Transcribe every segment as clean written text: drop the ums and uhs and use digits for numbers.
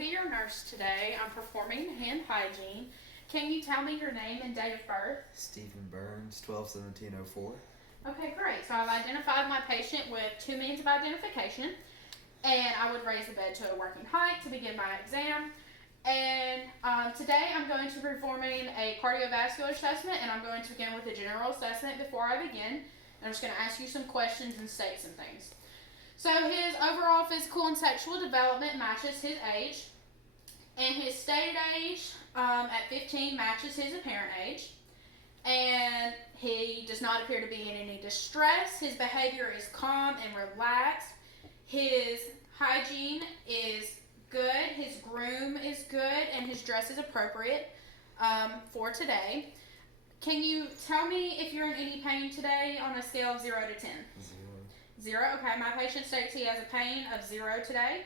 be your nurse today. I'm performing hand hygiene. Can you tell me your name and date of birth? Stephen Burns, 12/17/04. Okay, great. So I've identified my patient with two means of identification, and I would raise the bed to a working height to begin my exam. And today I'm going to be performing a cardiovascular assessment, and I'm going to begin with a general assessment before I begin. I'm just going to ask you some questions and state some things. So his overall physical and sexual development matches his age, and his stated age at 15 matches his apparent age, and he does not appear to be in any distress. His behavior is calm and relaxed. His hygiene is good, his groom is good, and his dress is appropriate for today. Can you tell me if you're in any pain today on a scale of 0 to 10? 0, okay. My patient states he has a pain of 0 today.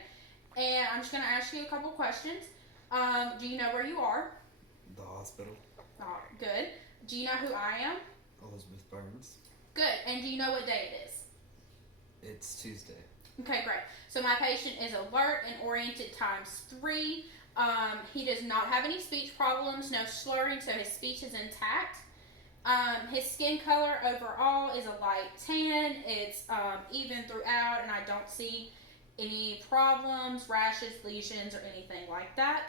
And I'm just going to ask you a couple questions. Do you know where you are? The hospital. Oh, good. Do you know who I am? Elizabeth Burns. Good. And do you know what day it is? It's Tuesday. Okay, great. So my patient is alert and oriented ×3. He does not have any speech problems, no slurring, so his speech is intact. His skin color overall is a light tan. It's even throughout, and I don't see any problems, rashes, lesions, or anything like that.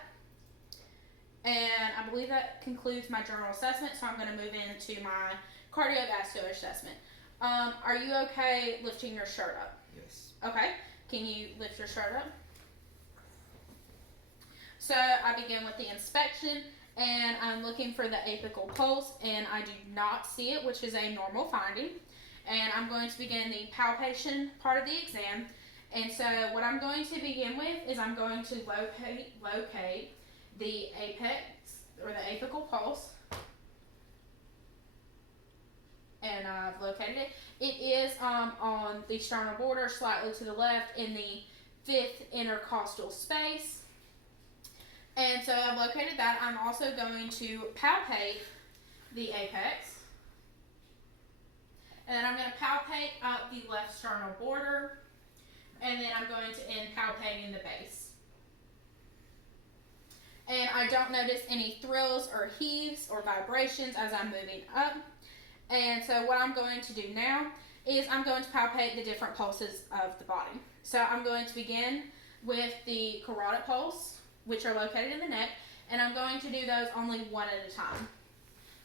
And I believe that concludes my general assessment, so I'm going to move into my cardiovascular assessment. Are you okay lifting your shirt up? Yes. Okay. Can you lift your shirt up? So I begin with the inspection, and I'm looking for the apical pulse, and I do not see it, which is a normal finding. And I'm going to begin the palpation part of the exam. And so what I'm going to begin with is I'm going to locate the apex, or the apical pulse. And I've located it. It is on the sternal border, slightly to the left, in the 5th intercostal space. And so I've located that. I'm also going to palpate the apex. And then I'm going to palpate up the left sternal border. And then I'm going to end palpating the base. And I don't notice any thrills or heaves or vibrations as I'm moving up. And so what I'm going to do now is I'm going to palpate the different pulses of the body. So I'm going to begin with the carotid pulse, which are located in the neck, and I'm going to do those only one at a time.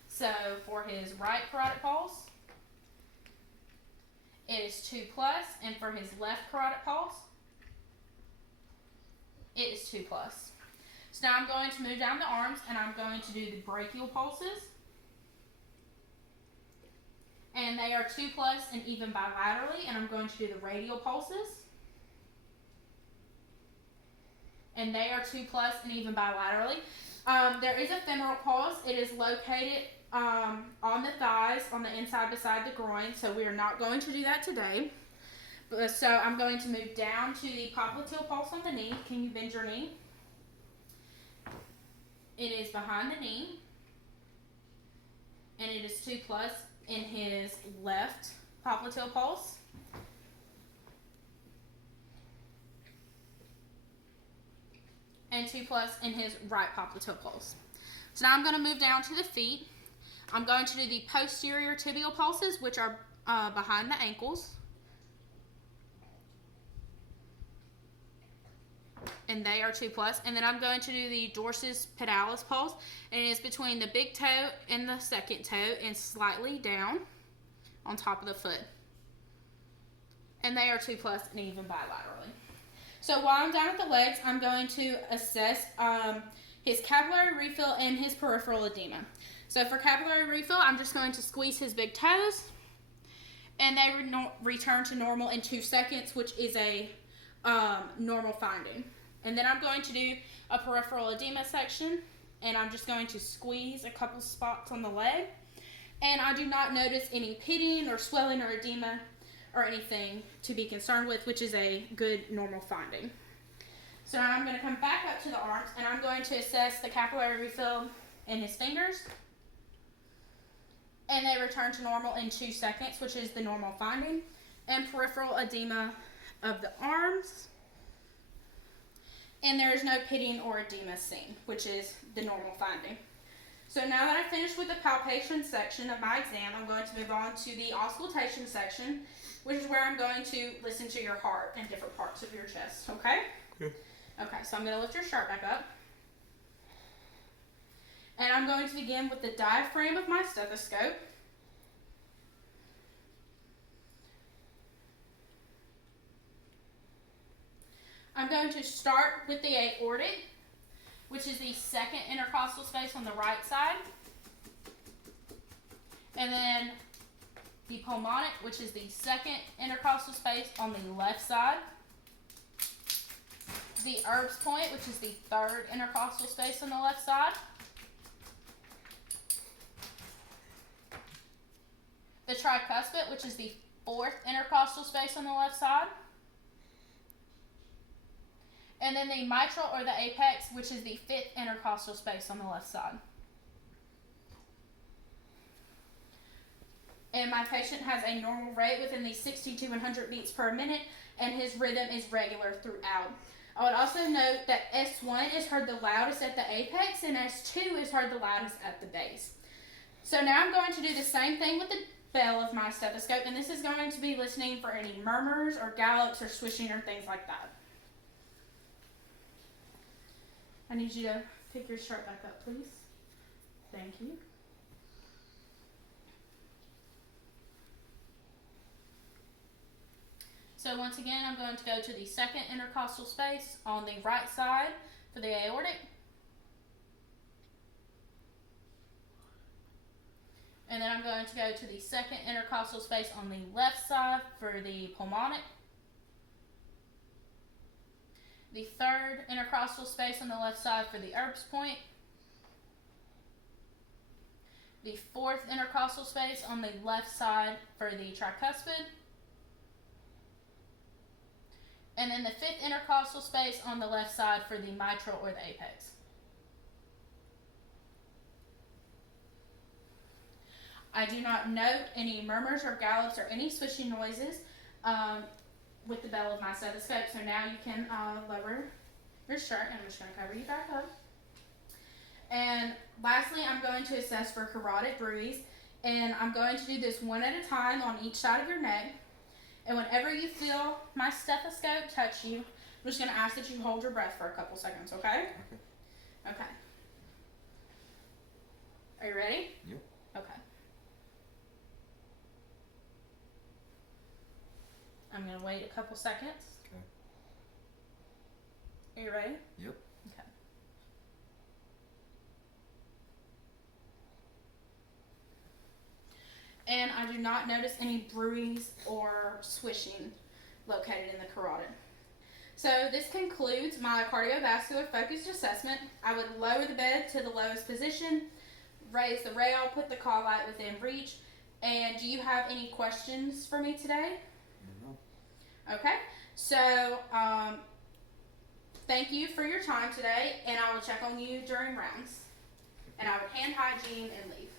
So for his right carotid pulse, it is 2+, and for his left carotid pulse, it is 2+. So now I'm going to move down the arms, and I'm going to do the brachial pulses. And they are 2+ and even bilaterally, and I'm going to do the radial pulses. And they are 2+ and even bilaterally. There is a femoral pulse. It is located on the thighs, on the inside beside the groin, so we are not going to do that today. So I'm going to move down to the popliteal pulse on the knee. Can you bend your knee? It is behind the knee, and it is 2+ in his left popliteal pulse. And 2+ in his right popliteal pulse. So now I'm going to move down to the feet. I'm going to do the posterior tibial pulses, which are behind the ankles. And they are 2+. And then I'm going to do the dorsus pedalis pulse, and it is between the big toe and the second toe and slightly down on top of the foot. And they are 2+ and even bilaterally. So while I'm down at the legs, I'm going to assess his capillary refill and his peripheral edema. So for capillary refill, I'm just going to squeeze his big toes, and they return to normal in 2 seconds, which is a normal finding. And then I'm going to do a peripheral edema section, and I'm just going to squeeze a couple spots on the leg. And I do not notice any pitting or swelling or edema or anything to be concerned with, which is a good normal finding. So now I'm going to come back up to the arms, and I'm going to assess the capillary refill in his fingers. And they return to normal in 2 seconds, which is the normal finding. And peripheral edema of the arms. and there is no pitting or edema seen, which is the normal finding. So now that I've finished with the palpation section of my exam, I'm going to move on to the auscultation section, which is where I'm going to listen to your heart and different parts of your chest, okay? Okay. Okay, so I'm going to lift your shirt back up. And I'm going to begin with the diaphragm of my stethoscope. I'm going to start with the aortic, which is the second intercostal space on the right side. And then the pulmonic, which is the second intercostal space on the left side. The Erb's point, which is the third intercostal space on the left side. The tricuspid, which is the fourth intercostal space on the left side. And then the mitral or the apex, which is the fifth intercostal space on the left side. And my patient has a normal rate within the 60 to 100 beats per minute, and his rhythm is regular throughout. I would also note that S1 is heard the loudest at the apex, and S2 is heard the loudest at the base. So now I'm going to do the same thing with the bell of my stethoscope, and this is going to be listening for any murmurs or gallops or swishing or things like that. I need you to pick your shirt back up, please. Thank you. So once again, I'm going to go to the second intercostal space on the right side for the aortic. And then I'm going to go to the second intercostal space on the left side for the pulmonic. The third intercostal space on the left side for the Erb's point. The fourth intercostal space on the left side for the tricuspid. And then the fifth intercostal space on the left side for the mitral or the apex. I do not note any murmurs or gallops or any swishing noises with the bell of my stethoscope. So now you can lower your shirt, and I'm just going to cover you back up. And lastly, I'm going to assess for carotid bruits, and I'm going to do this one at a time on each side of your neck. And whenever you feel my stethoscope touch you, I'm just going to ask that you hold your breath for a couple seconds, okay? Okay. Are you ready? Yep. Okay. I'm going to wait a couple seconds. Okay. Are you ready? Yep. Okay. And I do not notice any bruise or swishing located in the carotid. So this concludes my cardiovascular focused assessment. I would lower the bed to the lowest position, raise the rail, put the call light within reach. And do you have any questions for me today? No. Okay, so thank you for your time today, and I will check on you during rounds. And I would hand hygiene and leave.